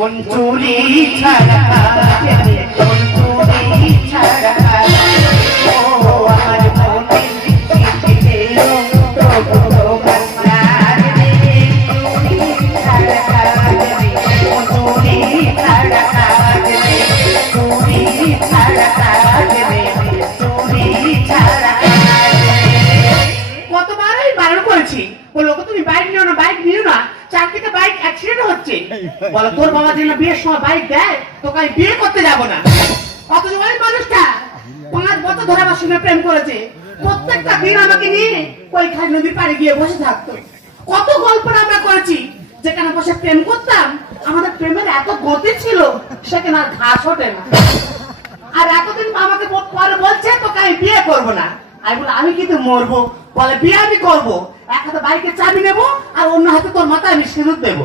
মন চুরি ছাড়া কাজে চুরি ছাড়া। হচ্ছে বলো, তোর বাবা যেন বিয়ের সময় বাইক দেয়, তোকে আমি বিয়ে করতে যাব না। অথচ ওই মানুষটা পাঁচ বছর ধরে আমার সঙ্গে প্রেম করেছে। প্রত্যেকটা দিন আমাকে নিয়ে ওই খাই নদীর পাড়ে গিয়ে বসে থাকতো। কত গল্প আমরা করেছি, যেখানে বসে প্রেম করতাম, আমাদের প্রেমের এত গতি ছিল, সেখানে আর ঘাস ওঠে না। আর এতদিন আমাকে পরে বলছে, তোকে আমি বিয়ে করব না। আমি বলে, আমি কিন্তু মরবো। বলে, বিয়ে আমি করব। এক হাতে বাইকের চাবি নেব, আর অন্য হাতে তোর মাথায় আমি সিঁদুর দেবো।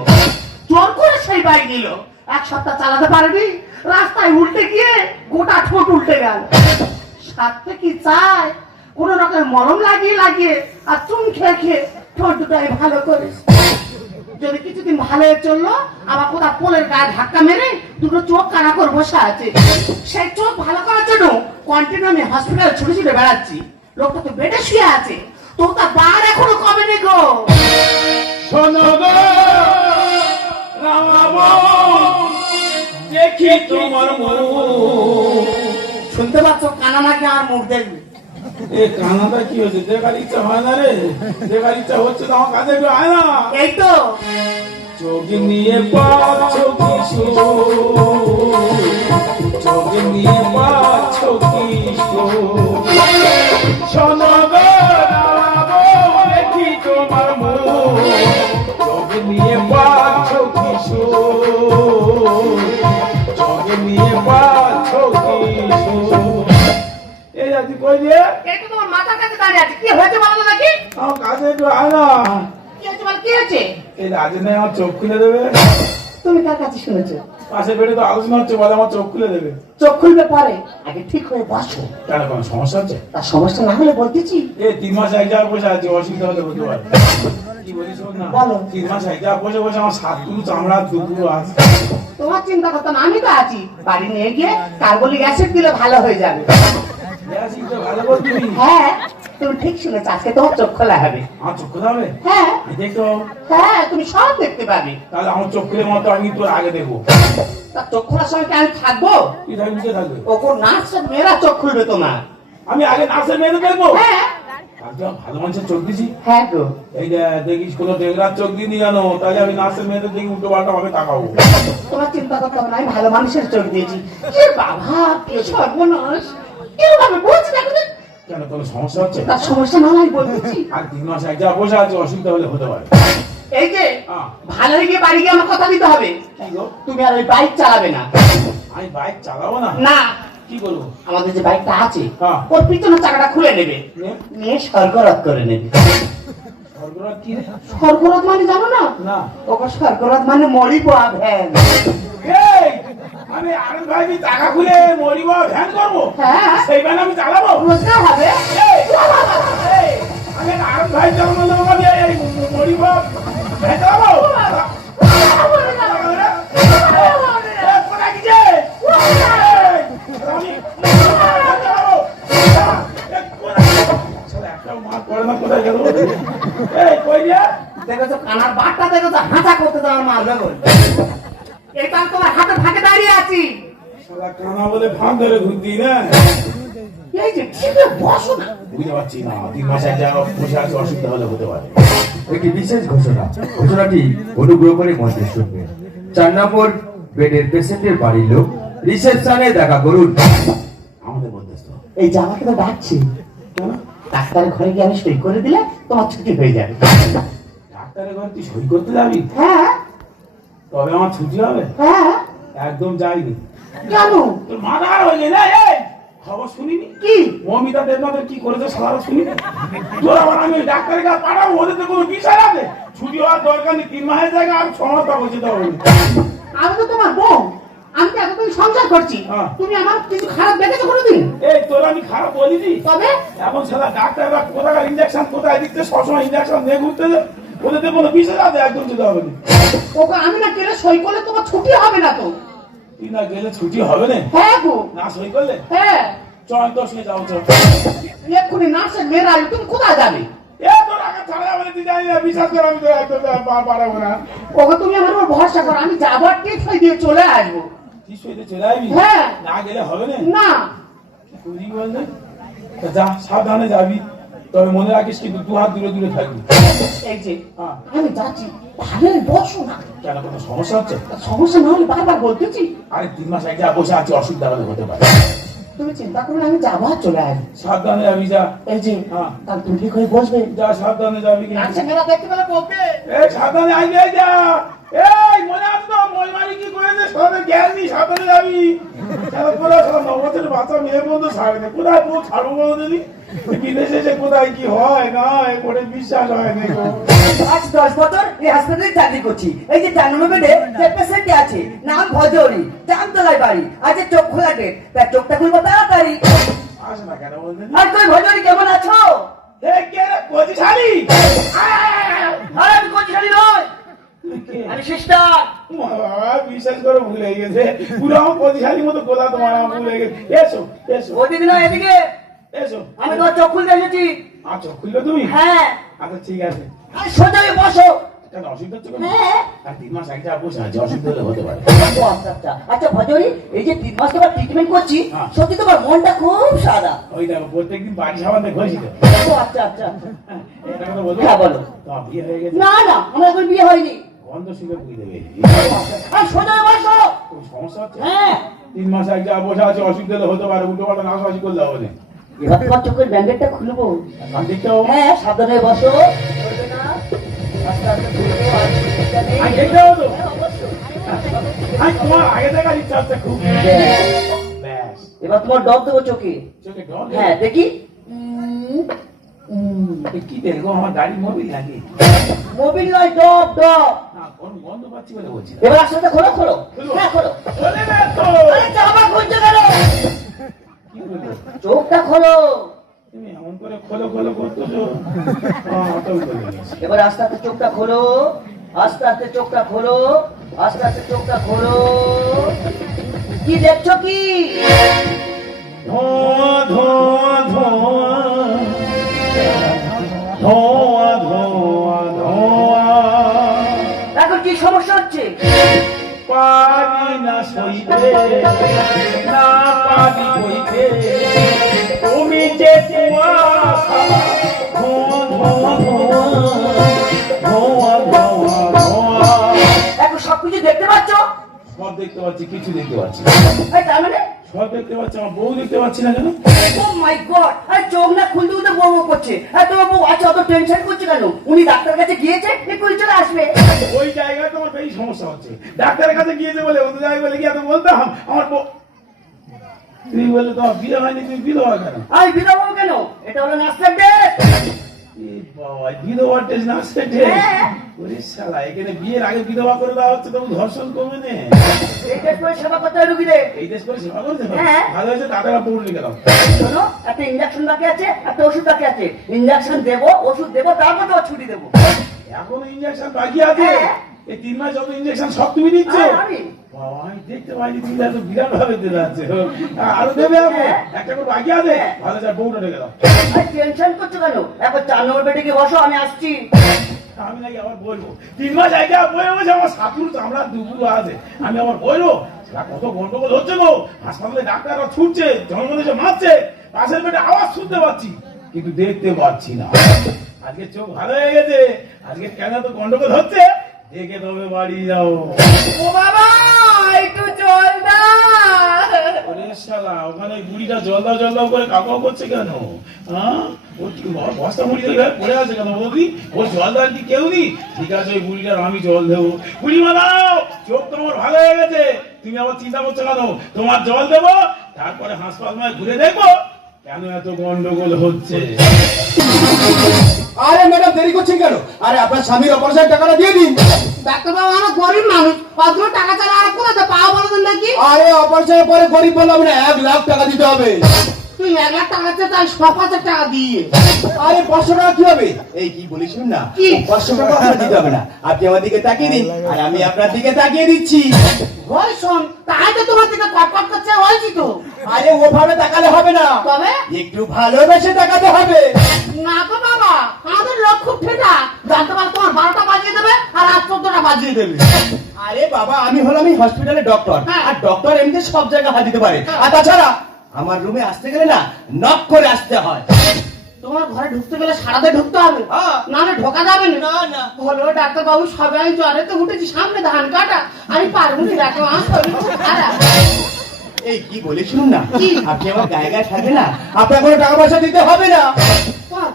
জোর করে সেই বাইক নিল। এক সপ্তাহ চালাতে পারেনি রাস্তায় উল্টে গিয়ে গোটা ঠোঁট উল্টে গেল। সাথে কি চায়? কোন রকম মলম লাগিয়ে লাগিয়ে আর চুন খেয়ে খেয়ে ঠোঁট দুটাই ভালো করে যদি কিছুদিন ভালো চলল, আবার কোথাও পোলের গায়ে ধাক্কা মেরে দুটো চোখ কানা করে বসে আছে সেই চোখ ভালো করার জন্য কন্টিনিউ আমি হসপিটালে ছুটে ছুটে বেড়াচ্ছি। লোকটা তো বেডে শুয়ে আছে। তো তার বার এখনও কমে নেই গো। শোনো দেখি তোমার শুনতে পাচ্ছ কানা নাকি আর মুখ দেখবে? এ কানাটা কি হয়েছে? দেখার ইচ্ছা হয় না রে। দেখার ইচ্ছা হচ্ছে তো আমার কাছে একটু আয় না। এই তো। চোখ নিয়ে পাচ্ছ কিশোর চোখ নিয়ে পাচ্ছ কিশোর শোনো তোমার মাথার কাছে দাঁড়িয়ে আছে? কি হয়েছে বলো তো দেখি। আমার কাছে একটু আয় না কি হয়েছে বল কি হয়েছে? এই রাজনে আমার চোখ খুলে দেবে। তুমি কার কাছে শুনেছো? পাশে বেড়ে তো আলোচনা হচ্ছে বলে আমার চোখ খুলে দেবে। চোখ খুলবে পরে। আগে ঠিক হয়ে বসো। কেন কোনো সমস্যা হচ্ছে? তার সমস্যা না হলে বলতেছি। এই তিন মাস এক জায়গায় বসে আছে অসুবিধা হলে হতে পারে কি বলিস না বলো। তিন মাস এক জায়গায় বসে বসে আমার সাত চামড়া দু আছে। তোমার চিন্তা করতো না আমি তো আছি। বাড়ি নিয়ে গিয়ে কার্বলিক অ্যাসিড দিলে ভালো হয়ে যাবে। হ্যাঁ তুমি ঠিক শুনেছ আজকে তোমার চোখ খোলা হবে। আমার চোখ খুলে হবে? হ্যাঁ। আমি দেখতে হ্যাঁ তুমি সব দেখতে পাবে। তাহলে আমার চোখ খুলে মতো আমি তোর আগে দেখব। তার চোখ খোলার সময় আমি থাকব? থাকবে নিচে থাকবে। ওপর মেয়েরা চোখ খুলবে তোমার? আমি আগে নার্সের মেয়েদের দেখব? হ্যাঁ। ভালো মানুষের চোখ দিছি। হ্যাঁ এই দেখিস কোনো ডেংরার চোখ দিনই জানো তাহলে আমি নার্সের মেয়েদের দেখি উল্টো পাল্টা হবে তাকাবো। তোমার চিন্তা করতে হবে না আমি ভালো মানুষের চোখ দিয়েছি। বাবা সর্বনাশ। কীভাবে বলছি দেখো কেন কোনো সমস্যা হচ্ছে? তার সমস্যা না হয় বলতেছি আর তিন মাস এক জায়গায় বসে আছে অসুবিধা হলে হতে পারে। এই যে হ্যাঁ। ভালো গিয়ে বাড়ি গিয়ে আমার কথা দিতে হবে? তুমি আর ওই বাইক চালাবে না। আমি বাইক চালাবো না? না। কি করব আমাদের যে বাইকটা আছে। ওর পিছনের চাকাটা খুলে নেবে। নিয়ে? স্বর্গরথ করে নেবে। সরবরাহ কি? মানে জানো না? না। ওকে স্বর্গরথ মানে ভ্যান এই, আমি আনন্দ ভাই আমি টাকা খুলে মরিব ভ্যান করব হ্যাঁ। সেই ভ্যান আমি চালাবো হবে আমি আনন্দ ভাই আমি এই মরিব ভ্যান চালাবো রে? দেখেছ কানার বাটটা দেখেছ হাঁচা করতে যাওয়ার মারবে বলে এই কাল তোমার হাতে ফাঁকে দাঁড়িয়ে আছি। শালা কানা বলে ফাঁক ধরে ঘুরতি না? এই যে ঠিক বসো না। বুঝতে পারছি না তিন মাস এক বসে আছে অসুবিধা হলে হতে পারে। একটি বিশেষ ঘোষণা ঘোষণাটি অনুগ্রহ করে মধ্যে শুনবে। চার নম্বর বেডের পেশেন্টের বাড়ির লোক রিসেপশনে দেখা করুন। আমাদের মধ্যস্থ। এই যে আমাকে তো ডাকছি ডাক্তারের ঘরে গিয়ে আমি সই করে দিলে তোমার ছুটি হয়ে যাবে। ডাক্তারের ঘরে তুই সই করতে যাবি? হ্যাঁ। তবে আমার ছুটি হবে? হ্যাঁ। একদম যাইনি। কেন? তোর মাথা হয়ে না এই খবর শুনিনি? কি? মমিতা দেবনাথের কি করেছে সারা শুনিনি? তোর আবার আমি ডাক্তারের কাছে পাঠাবো ওদের তো কোনো বিষয় আছে? ছুটি হওয়ার দরকার নেই তিন মাসের জায়গায় আর ছ মাস পাবো যেতে হবে। আমি তো তোমার বউ আমি তো এতদিন সংসার করছি। হ্যাঁ। তুমি আমার কিছু খারাপ দেখেছ কোনোদিন? এই তোর আমি খারাপ বলিনি? তবে? এখন সারা ডাক্তাররা কোথাকার ইঞ্জেকশন কোথায় দিচ্ছে সবসময় ইঞ্জেকশন নিয়ে ঘুরতে ওদের তো কোনো বিশেষ আছে একদম যেতে হবে না? ওকে আমি না গেলে সই করলে তোমার ছুটি হবে না তো। তুই না গেলে ছুটি হবে না? হ্যাঁ গো। না সই করলে? হ্যাঁ। চল তোর সঙ্গে যাও চল। এক্ষুনি নার্সের মেয়েরা আসবে, তুমি কোথায় যাবে? না, না আমি একদম পা- পারাবো না। ওকে তুমি আমার ভরসা করো আমি যাবার ঠিক সই দিয়ে চলে আসব। চলে আসবি? হ্যাঁ। না গেলে হবে না? না। যা সাবধানে যাবি। তবে মনে রাখিস কিন্তু দু হাত দূরে দূরে থাকবি। এই যে হ্যাঁ। আমি যাচ্ছি ভালো বসো না। কেন কোনো সমস্যা হচ্ছে? সমস্যা না হলে বারবার বলতেছি। আরে তিন মাস আগে বসে আছি অসুবিধা হলে হতে পারে। তুমি চিন্তা করো আমি যাব আর চলে আসব। সাবধানে যাবি যা। এই যে হ্যাঁ। কাল তুমি ঠিক হয়ে বসবে। যা সাবধানে যাবি নার্সের মেয়েরা দেখতে পেলে বলবে এই সাবধানে আইলে যা। এই মনে আছে তো মলমারি কি করেছে? সাথে জ্ঞান সাবধানে যাবি। পুরো সারা নবতের বাচ্চা মেয়ে বন্ধু ছাড়ে না। কোথায় পুরো ছাড়বো বলো দিদি বিদেশে যে কোথায় কি হয় না করে বিশ্বাস হয় না। আজ দশ বছর এই হাসপাতালে চাকরি করছি। এই যে চার নম্বর বেডে যে পেশেন্ট আছে নাম ভজরি জামতলায় বাড়ি। আজ চোখ খোলা ডেট তার চোখটা খুলবো তাড়াতাড়ি। আসে না কেন বলতে আর তুই ভজরি কেমন আছো? এ কে কচি শালি আর আমি কোচিখালি নয় আমি সিস্টার! বিশ্বাস করে ভুলে গেছে। পুরো আমার প্রতিশালীর মতো গোলা তোমার আমার ভুলে গেছে। এসো এসো। ওদিকে নয় এদিকে। এসো। আমি তোমার চোখ খুলতে এসেছি। খুললো তুমি? হ্যাঁ। আচ্ছা ঠিক আছে। আর সোজা বসো। কেন অসুবিধা হচ্ছে কেন? আর তিন মাস আগে যা বসে আছে অসুবিধা হলে হতে পারে। ও, আচ্ছা ভজরি এই যে তিন মাস তোমার ট্রিটমেন্ট করছি। সত্যি তোমার মনটা খুব সাদা। ওই দেখো প্রত্যেকদিন বাড়ি সাবান আচ্ছা আচ্ছা। হ্যাঁ, হ্যাঁ, বলো। না না আমার এখন বিয়ে হয়নি। বুঝে দেবে। হয়ে বসো। কোনো সমস্যা হচ্ছে? তিন মাস আগে যা বসে আছে অসুবিধা হলে হতে পারে উল্টো পাল্টা নাশাবাসি করলে হবে এবার তোমার চোখের ব্যান্ডেডটা খুলবো। আর দেখতে হবে হ্যাঁ সাবধানে বসো এবার তোমার ডব দেবো চোখে। হ্যাঁ দেখি। কি দেখো আমার গাড়ি মোবিল নাকি মোবিল নয় ডব ডব এবার আস্তে আস্তে খোলো খোলো। হ্যাঁ খোলো। আরে জামা খুলছে কেন চোখটা খোলো। হ্যাঁ এবার আস্তে আস্তে চোখটা খোলো। আস্তে আস্তে চোখটা খোলো। আস্তে আস্তে চোখটা খোলো। কি দেখছ কি? ধোঁয়া ধোঁয়া ধোঁয়া। ধোঁয়া সমস্যা হচ্ছে। পারি না সইতে না পারি বইতে তুমি যে এখন সবকিছু দেখতে পাচ্ছ? সব দেখতে পাচ্ছি কিছু দেখতে পাচ্ছি তার মানে? সব দেখতে পাচ্ছি আমার বউ দেখতে পাচ্ছি না কেন? ও মাই গড আরে চোখ না খুলতে খুলতে বউ করছে। আর তোমার বউ আছে অত টেনশন করছে কেন? উনি ডাক্তার কাছে গিয়েছে এক্ষুনি চলে আসবে। ওই জায়গায় তোমার বেশি সমস্যা হচ্ছে। ডাক্তারের কাছে গিয়েছে বলে অন্য জায়গায় বলে গিয়ে আমি বলতাম আমার বউ তুমি বললে তোমার বিয়ে হয়নি তুমি বিধবা কেন? আমি বিধবা কেন? এটা হলো নাস্তার ডেট বাবা, বিধবা টেস্ট না সেটে হ্যাঁ। ওরে শালা এখানে বিয়ের আগে বিধবা করে দেওয়া হচ্ছে তবু ধর্ষণ কমে নে। এই টেস্ট করে সেবা করতে হয় রুগীদের। এই দেশ করে সেবা করতে হবে? ভালো হয়েছে টাটাকা পৌঁছ লিখে শোনো একটা ইঞ্জেকশন বাকি আছে একটা ওষুধ বাকি আছে। ইঞ্জেকশন দেবো ওষুধ দেবো তারপর তো ছুটি দেবো। এখন ইঞ্জেকশন বাকি আছে? হ্যাঁ। এই তিন মাস যত ইঞ্জেকশন সব তুমি দিচ্ছে আমি দেখতে পাইনি তুমি এত বিরাট ভাবে দিতে যাচ্ছে। আরও দেবে হ্যাঁ। একটা করে বাকি আছে? ভালো বউটা রেখে দাও। টেনশন করছ কেন? এখন চার নম্বর বেডে গিয়ে বসো আমি আসছি। আমি নাকি আবার বলব তিন মাস আগে বয়ে বসে আমার চামড়া দুপুর আছে। আমি আবার বলব কত গন্ডগোল হচ্ছে গো। হাসপাতালে ডাক্তাররা ছুটছে জন্মদেশে মারছে। পাশের বেডে আওয়াজ শুনতে পাচ্ছি কিন্তু দেখতে পাচ্ছি না। আজকে চোখ ভালো হয়ে গেছে। আজকে কেন তো গন্ডগোল হচ্ছে? দেখে তবে বাড়ি যাও। ও বাবা একটু জল না ওরে শালা ওখানে বুড়িটা জল দাও জল দাও করে কাকাও করছে কেন? হ্যাঁ? বস্তা মুড়ি ধরে পড়ে আছে কেন বৌদি? ওর জল দেওয়ার কি কেউ নেই ঠিক আছে ওই বুড়িটার আমি জল দেবো। বুড়ি মালাও চোখ তোমার ভালো হয়ে গেছে। তুমি আবার চিন্তা করছ কেন? তোমার জল দেবো? তারপরে হাসপাতাল ঘুরে দেখব কেন এত গন্ডগোল হচ্ছে। আরে ম্যাডাম দেরি করছেন কেন? আরে আপনার স্বামীর অপারেশন টাকাটা দিয়ে দিন। ডাক্তার বাবু আমরা গরিব মানুষ। অত টাকা ছাড়া আর কোথাতে পাওয়া বলো নাকি আরে অপারেশনের পরে গরিব বললাম না এক লাখ টাকা দিতে হবে। তুই এক লাখ টাকা তাই ছ হাজার টাকা দিয়ে। আরে পাঁচশো টাকা কি হবে? এই কি না? কি? পাঁচশো টাকা আপনার দিতে হবে না। আপনি আমার দিকে তাকিয়ে দিন আর আমি আপনার দিকে তাকিয়ে দিচ্ছি। ওই শোন তাই তো তোমার দিকে করছে হয়েছি তো। আরে ওভাবে তাকালে হবে না। তবে? একটু ভালোবেসে তাকাতে হবে। না তো বাবা আমাদের লোক খুব ঠেটা জানতে পারো তোমার বারোটা বাজিয়ে দেবে আর রাত চোদ্দটা বাজিয়ে দেবে। আরে বাবা আমি হলাম এই হসপিটালের ডক্টর হ্যাঁ। আর ডক্টর এমনি সব জায়গায় হাত দিতে পারে। আর তাছাড়া আমার রুমে আসতে গেলে না নক করে আসতে হয়। তোমার ঘরে ঢুকতে গেলে সারাতে ঢুকতে হবে। না না ঢোকা যাবে না। না বলো হলো ডাক্তার বাবু সবাই আমি জ্বরে তো উঠেছি সামনে ধান কাটা। আমি পারব না ডাক্তার। এই কি বলি শুনুন না? আপনি আমার গায়ে গায়ে থাকবে না? আপনার কোনো টাকা পয়সা দিতে হবে না?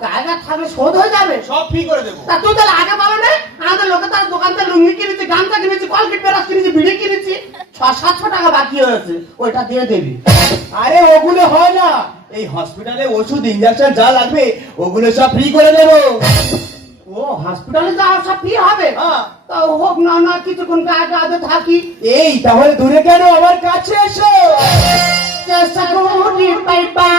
গায়ে গায়ে থাকলে শোধ হয়ে যাবে? সব ফ্রি করে দেবো। তা তুই তাহলে আগে পাবে না আমাদের লোকে তার দোকান থেকে লুঙ্গি কিনেছি গামছা কিনেছি কলকিট বেরাস কিনেছি বিড়ি কিনেছি। ছ সাতশো টাকা বাকি হয়েছে ওইটা দিয়ে দেবি। আরে ওগুলো হয় না। এই হসপিটালে ওষুধ ইঞ্জেকশন যা লাগবে ওগুলো সব ফ্রি করে দেবো। ও হসপিটালে যাওয়া সব ফ্রি হবে হ্যাঁ। তা হোক না না কিছুক্ষণ গায়ে গায়ে থাকি এই তাহলে দূরে কেন আমার কাছে এসো চেষ্টা করি পাইবা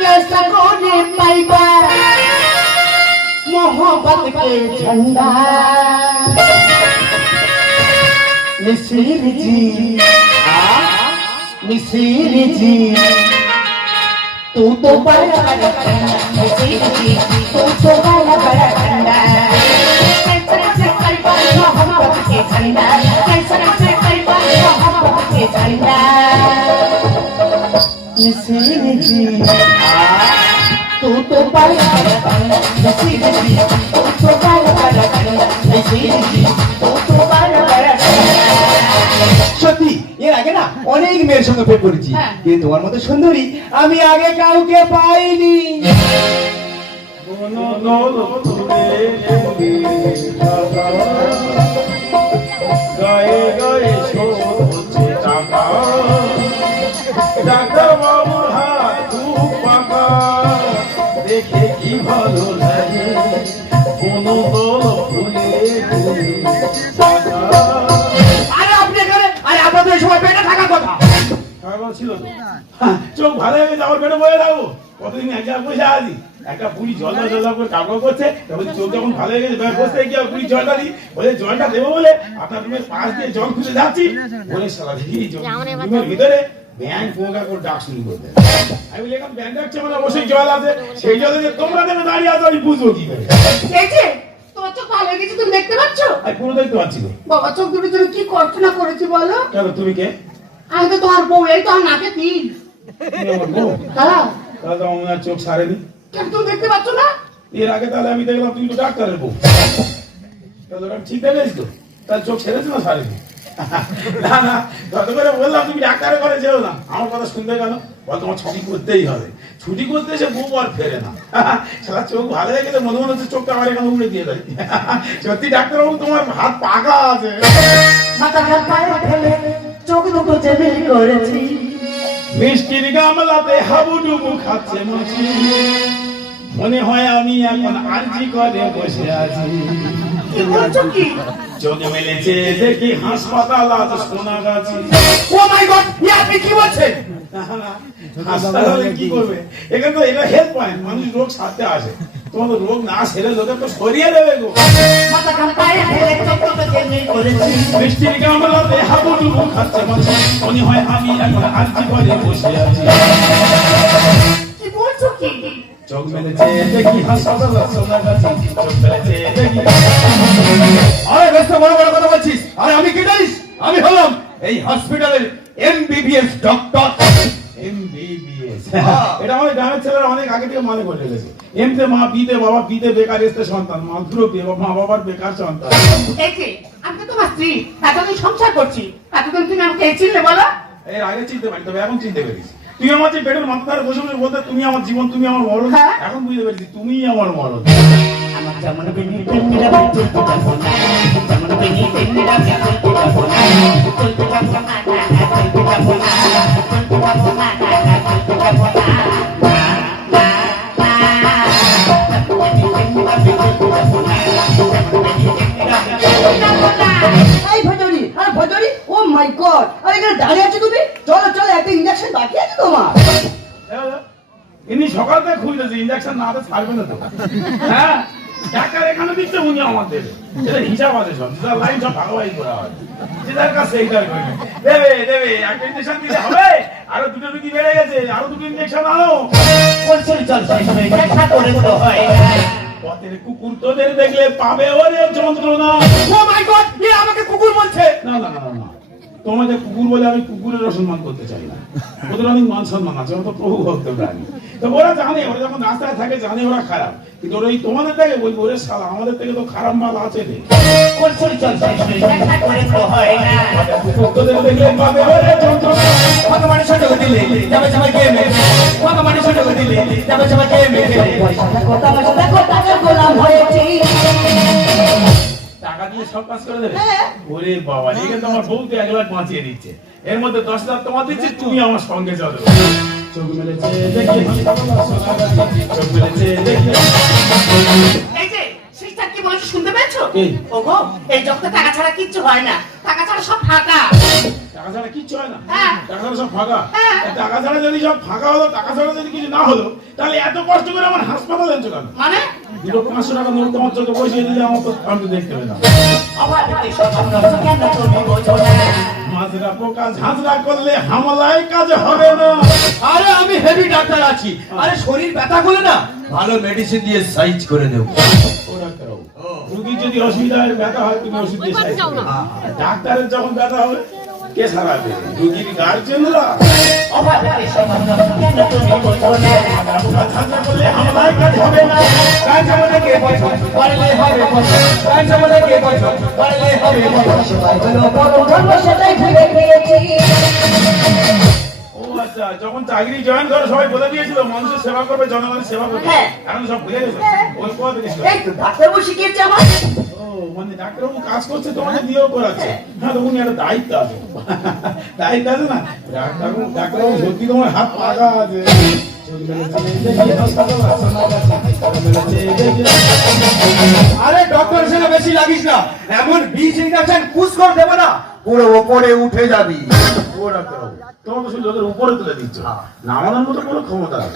চেষ্টা করি পাইবা मोहब्बत के झंडा मिसिर जी मिसिर जी तू तो बड़ा बड़ा ठंडा मिसिर जी तू तो बड़ा बड़ा ठंडा कैसे कैसे कई बार मोहब्बत के झंडा कैसे कैसे कई बार मोहब्बत के झंडा मिसिर जी तू तो बड़ा बड़ा ठंडा मिसिर जी অনেক মেয়ের সঙ্গে প্রেম করেছি। হ্যাঁ। কিন্তু তোমার মতো সুন্দরী আমি আগে কাউকে পাইনি। গায়ে গায়ে সরছে টাকা ডাক্তার বাবুর হাত খুব পাকা দেখে কি ভালো লাগে? কোন দল চোখ ভালো হয়ে গেছে আমার পেটে বয়ে থাকব কতদিন এক জায়গায় বসে আছি? একটা জল করে কাপড় করছে। তারপরে চোখ যখন ভালো হয়ে গেছে বসতে গিয়ে বুড়ি জলটা দিই। বলে জলটা দেবো বলে আপনার রুমের পাশ দিয়ে জল খুঁজে যাচ্ছি। বলে সারা দেখি রুমের ভিতরে ব্যাংক পোকা করে ডাক শুরু করতে আমি বলি এখন ব্যাংক ডাকছে মানে অবশ্যই জল আছে। সেই জলে তোমরা দেবে দাঁড়িয়ে আছো আমি বুঝব কি করে। এই যে তোমার চোখ ভালো গেছে তুমি দেখতে পাচ্ছ? আমি পুরো দেখতে পাচ্ছি তো বাবা চোখ দুটো তুমি কি করছ না করেছি বলো? কেন তুমি কে? আমি তো তোমার বউ এই তো আমার নাকে তিল তাহলে তো আমার চোখ সারেনি। তুমি দেখতে পাচ্ছ না? এর আগে তাহলে আমি দেখলাম তুমি তো ডাক্তারের বউ। তাহলে ঠিক দেখেছি তো? তাহলে চোখ ছেড়েছে না সারেনি? না না যত করে বললাম তুমি ডাক্তারের যেও না আমার কথা বল তোমার ছুটি করতেই হবে। ছুটি করতে এসে বউ আর ফেরে না। সারা চোখ ভালো হয়ে গেলে মনে মনে হচ্ছে চোখটা আমার এখানে উড়ে দিয়ে দেয়। সত্যি ডাক্তারবাবু তোমার হাত পাকা আছে। মাথাটা পায়ে ফেলে চোখ দুটো চেপে করেছি। মিষ্টির গামলাতে হাবুডুবু খাচ্ছে মাছি মনে হয় আমি এখন আরজি করে বসে আছি। চোখ মেলেছে দেখি হাসপাতাল আজ সোনা গাছি ও মাই গড আপনি কি বলছেন? হাসপাতালে কি করবে? এখানে তো এটা হেল্প পয়েন্ট মানুষ রোগ সারতে আসে। তোমার তো রোগ না সেরে লোকের তো সরিয়ে দেবে গো। গামলাতে হাবুডুবু খাচ্ছে মনে হয় আমি এখন আরজি করে বসে আছি। কি চোখ মেলেছে দেখি হাসপাতাল সোনা গাছি চোখ মেলেছে দেখি। আরে ব্যস্ত বড় বড় কথা বলছিস। আর আমি কি জানিস? আমি হলাম এই হসপিটালের এমবিবিএস ডক্টর এমবিবিএস এটা আমাদের গ্রামের ছেলেরা অনেক আগে থেকে মনে করে রেখেছে এমতে মা বিতে বাবা বিতে বেকার এসতে সন্তান বিয়ে মা বাবার বেকার সন্তান আমি তো তোমার স্ত্রী এতদিন সংসার করছি এতদিন তুমি আমাকে চিনলে বলো এর আগে চিনতে পারি তবে এখন চিনতে পেরেছি তুই আমার যে পেটের মাথা ধারে বসে বসে বলতে তুমি আমার জীবন তুমি আমার মরণ হ্যাঁ। এখন বুঝতে পেরেছি তুমি আমার মরণ আমার যেমন বেনি তেমনিরা আমি পারব না যেমন বেনি তেমনিরা আমি পারব না চলতে পারব না না, না, পারব না চলতে পারব না না, না, চলতে পারব না এখানে দাঁড়িয়ে আছো তুমি? চলো চলো একটা ইঞ্জেকশন বাকি আছে তোমার। ইনি সকাল থেকে খুঁজতেছে ইঞ্জেকশন না ছাড়বে না তো। হ্যাঁ এখানে দিচ্ছে উনি আমাদের। এটা হিসাব আছে সব লাইন সব ভাগাভাগি করা হয়। যেটার কাছে এইটাই করে। দেবে দেবে একটা ইঞ্জেকশন দিতে হবে। আরও দুটো রুগী বেড়ে গেছে আরও দুটো ইঞ্জেকশন আনো। চল চল করে তো হয় পথের কুকুর তোদের দেখলে পাবে ওরে যন্ত্রণা। ও মাই গড এ আমাকে কুকুর বলছে। না না না, না। তোমাদের কুকুর বলে আমি কুকুরের অসম্মান করতে চাই না ওদের অনেক মান সম্মান আছে ওরা তো প্রভু ভক্ত প্রাণী তো ওরা জানে ওরা যখন রাস্তায় থাকে জানে ওরা খারাপ কিন্তু ওরা এই তোমাদের থেকে বলব ওরে সালা আমাদের থেকে তো খারাপ মাল আছে রে হয় কত মানুষ কত মানুষ টাকা দিয়ে সব কাজ করে দেবে? ওরে বাবা এখানে তো আমার বউকে এক লাখ বাঁচিয়ে দিচ্ছে। এর মধ্যে দশ হাজার তোমার দিচ্ছে তুমি আমার সঙ্গে চলো চোখ মেলেছে দেখি। চোখ মেলেছে দেখি। এই যে সিস্টার কি বলেছে শুনতে পেয়েছ? ওগো এই জগতে টাকা ছাড়া কিচ্ছু হয় না। টাকা ছাড়া সব ফাঁকা। টাকা ছাড়া কিচ্ছু হয় না? হ্যাঁ। টাকা ছাড়া সব ফাঁকা? হ্যাঁ। টাকা ছাড়া যদি সব ফাঁকা হলো টাকা ছাড়া যদি কিছু না হলো তাহলে এত কষ্ট করে আমার হাসপাতাল এনেছো কেন? মানে? দুটো পাঁচশো টাকা নোট তোমার চোখে বসিয়ে দিলে আমার তো আমি দেখতে বোঝো না। মাজরা পোকা ঝাঁঝরা করলে হামলায় কাজ হবে না। আরে আমি হেভি ডাক্তার আছি। আরে শরীর ব্যথা করলে না? ভালো মেডিসিন দিয়ে সাইজ করে দেবো। রুগীর যদি অসুবিধা হয় ব্যথা হয় তুমি ওষুধ দিয়ে। আর ডাক্তারের যখন ব্যথা হবে কে সারাবে রুগীর গার্জেনরা আচ্ছা যখন চাকরি জয়েন করে সবাই বলে দিয়েছিল মানুষের সেবা করবে জনগণের সেবা করবে। হ্যাঁ। এখন সব ভুলে গেছে। ওই কথা থেকে এই তো আমার ও মানে ডাক্তারবাবু কাজ করছে তোমাকে দিয়েও করাচ্ছে। হ্যাঁ তো উনি একটা দায়িত্ব আছে। দায়িত্ব আছে না? ডাক্তারবাবু ডাক্তারবাবু সত্যি তোমার হাত পাকা আছে। আরে ডক্টরের সঙ্গে বেশি লাগিস না। এমন বিষ ইঞ্জেকশন পুশ করে দেবো না। পুরো ওপরে উঠে যাবি। ও তোমার তো শুধু ওদের উপরে তুলে দিচ্ছ। নামানোর মতো কোনো ক্ষমতা নেই।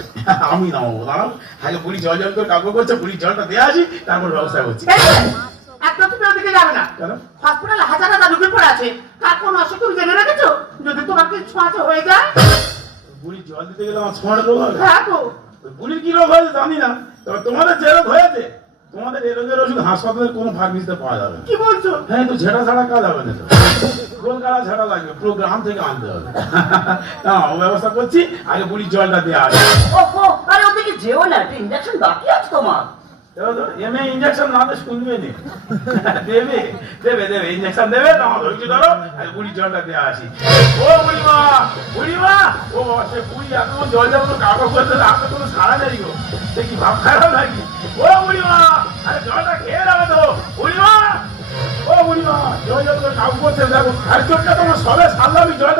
আমি নামাবো দাঁড়াও। আগে বুড়ি জল জল করে কাকু করছে পুলিশ জলটা দেওয়া আছি তারপর ব্যবস্থা করছি। একটা তুমি যাবে না। হসপিটালে হাজার হাজার রুগী পড়ে আছে। কার কোন অসুখ তুমি জেনে রেখেছো? যদি তোমার কিছু ছোঁয়াচে হয়ে যায়। বুড়ি জল দিতে গেলে আমার ছোঁয়াটা রোগ হবে? হ্যাঁ গো। বুড়ির কি রোগ হয়েছে জানি না। তবে তোমাদের যে রোগ হয়েছে তোমাদের এই রোগের ওষুধ হাসপাতালের কোনো ফার্মেসিতে পাওয়া যাবে কি বলছো? হ্যাঁ তো ঝেড়া ছাড়া কাজ হবে না কলকাতা ছাড়া লাগবে পুরো গ্রাম থেকে আনতে হবে। ও ব্যবস্থা করছি আগে বুড়ির জলটা দেওয়া আছে। আরে ওদিকে যেও না একটা ইঞ্জেকশন বাকি আছে তোমার। এমএ ইঞ্জেকশন না তো শুনবে নি দেবে দেবে দেবে ইঞ্জেকশন দেবে তোমার ধৈর্য ধরো আর বুড়ি জলটা দেওয়া আসি ও বুড়িমা বুড়িমা ও বাবা সে বুড়ি এত জল জল কাগজ করতে আপনার কোনো সারা নেই গো সে কি ভাব খারাপ নাকি ও বুড়িমা আরে জলটা খেয়ে যাবে তো বুড়িমা ও বুড়িমা জল জল করে কাগজ দেখো আর চোখটা তোমার সবে সারলাম জলটা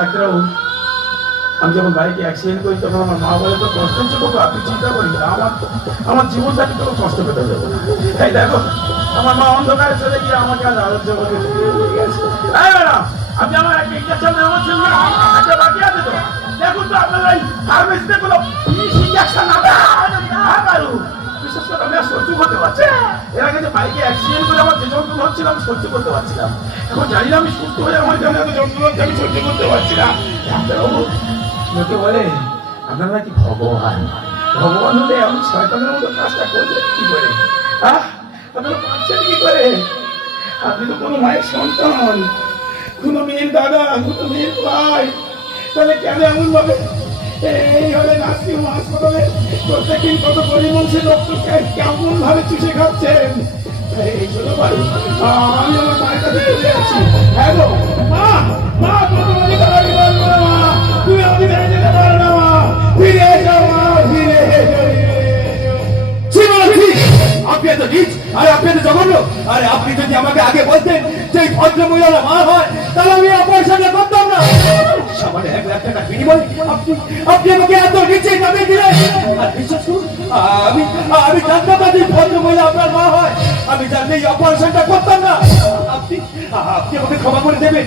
ডাক্তারবাবু, আমি যখন বাইকে অ্যাক্সিডেন্ট করি, তখন আমার মা বলে তো কষ্ট হচ্ছে বাবা আপনি চিন্তা করি আমার আমার জীবন থাকি কোনো কষ্ট পেতে না। তাই দেখো, আমার মা অন্ধকারে চলে গিয়ে আমাকে আজ আলোচ্য করে আপনি আমার একটা ইঞ্জেকশন দেওয়া বলছেন না একটা বাকি আছে তো। দেখুন তো আপনারা এই ফার্মেসিতে কোনো বাইকে অ্যাক্সিডেন্ট করে আমার যে যন্ত্রণা হচ্ছিল আমি সহ্য করতে পারছিলাম। এখন জানি না আমি সুস্থ হয়ে আমার জানি এত যন্ত্রণা হচ্ছে, আমি সহ্য করতে পারছি না। ডাক্তারবাবু, লোকে বলে, আপনারা কি ভগবান? ভগবান হলে এমন শয়তানের মতো কাজটা করলেন কি করে? আহ, আপনারা পারছেন কি করে? আপনি তো কোনো মায়ের সন্তান, কোনো মেয়ের দাদা, কোনো মেয়ের ভাই। তাহলে কেন এমন ভাবে এই হলে মানুষের কেমন ভাবে খাচ্ছেন আমি হ্যাঁ আপনি এত নিচ আর আপনি এত জঘন্য। আরে আপনি যদি আমাকে আগে বলতেন যে ভদ্র মহিলা মা হয়, তাহলে আমি অপারেশনটা করতাম। এক লাখ টাকার বিনিময়ে আপনি আপনি আমাকে এত নিচে নামিয়ে দিলেন। আর বিশ্বাস করুন আমি আমি জানতাম না যে এই ভদ্র মহিলা আপনার মা হয়। আমি জানলে এই অপারেশনটা করতাম না। আপনি আপনি আমাকে ক্ষমা করে দেবেন।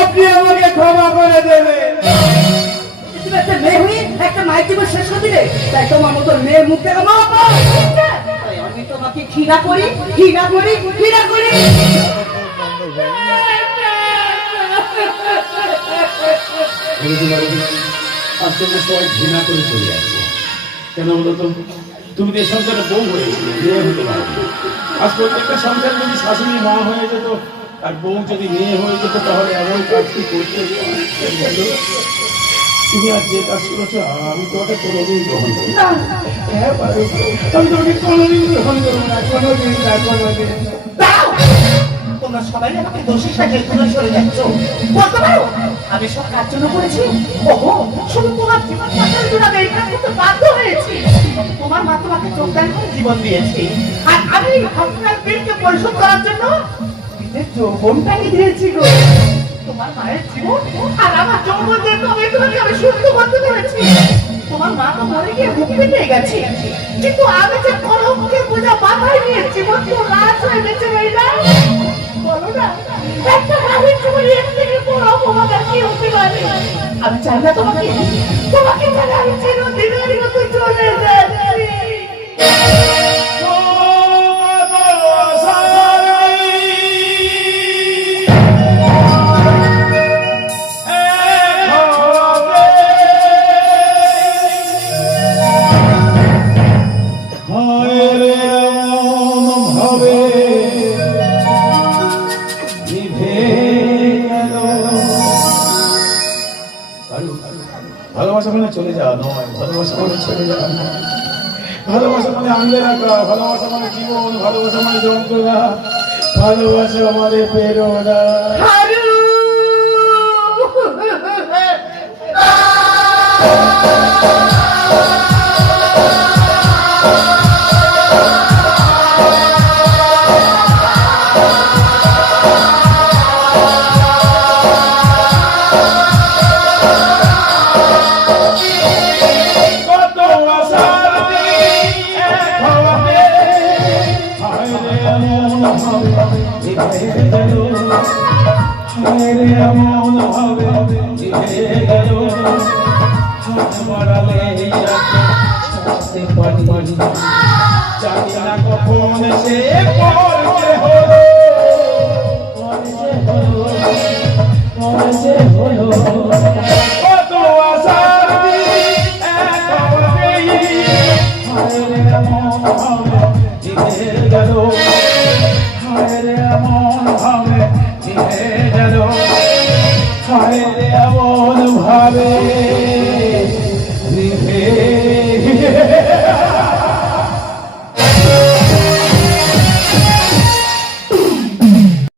আপনি আমাকে ক্ষমা করে দেবেন। একটা মেয়ে হয়ে একটা মায়ের জীবন শেষ করে দিলে তাই তোমার মতো মেয়ের মুখ থেকে মা। আমি তোমাকে ঘৃণা করি ঘৃণা করি ঘৃণা করি। আজকাল সবাই ঘৃণা করে চলে যাচ্ছে। কেন বলো তুমি এই সংসারে বউ হয়েছিলে মেয়ে হতে পারো আজ প্রত্যেকটা সংসারে যদি শাশুড়ি মা হয়ে যেত, আর বউ যদি মেয়ে হয়ে যেত, তাহলে এমন কাজটি করতে তুমি আর যে কাজ করেছ, আমি তোমাকে কোনোদিন গ্রহণ করব না। হ্যাঁ। আমি তোমাকে কোনোদিন গ্রহণ করব না কোনোদিন না কোনোদিন তোমরা সবাই আমাকে দোষী সাজিয়ে তুলে চলে যাচ্ছ। বলতে পারো? আমি সব কার জন্য করেছি। ওহো, শুধু তোমার জীবন বাঁচার জন্য আমি কাজ করতে বাধ্য হয়েছি। তোমার মা তোমাকে যোগদান করে জীবন দিয়েছে। আর আমি আপনার বিলকে পরিশোধ করার জন্য যৌবনটাকে দিয়েছি গো। তোমার মায়ের জীবন আর আমার যৌবন দিয়ে তবে তোমাকে আমি সুস্থ করতে পেরেছি। তোমার মা তো মরে গিয়ে মুখ পেটে গেছে। কিন্তু আমি যে কলমকে বোঝা মাথায় নিয়ে জীবন তো রাজ হয়ে বেঁচে রইলাম। বলো না একটা ভাবের জীবনে এর থেকে বড় অপমান আর কি হতে পারে আমি চাই না তোমাকে তোমাকে ছাড়া আমি চিরদিনের মতো চলে যাচ্ছি ভালোবাসা মানে চলে যাওয়া নয় ভালোবাসা মানে চলে যাওয়া নয়। ভালোবাসা মানে আনলে রাখা ভালোবাসা মানে জীবন ভালোবাসা মানে যন্ত্রণা ভালোবাসা আমাদের প্রেরণা হারু জানি না কখন সে পড়ছে হলো পড়ছে হলো পড়ছে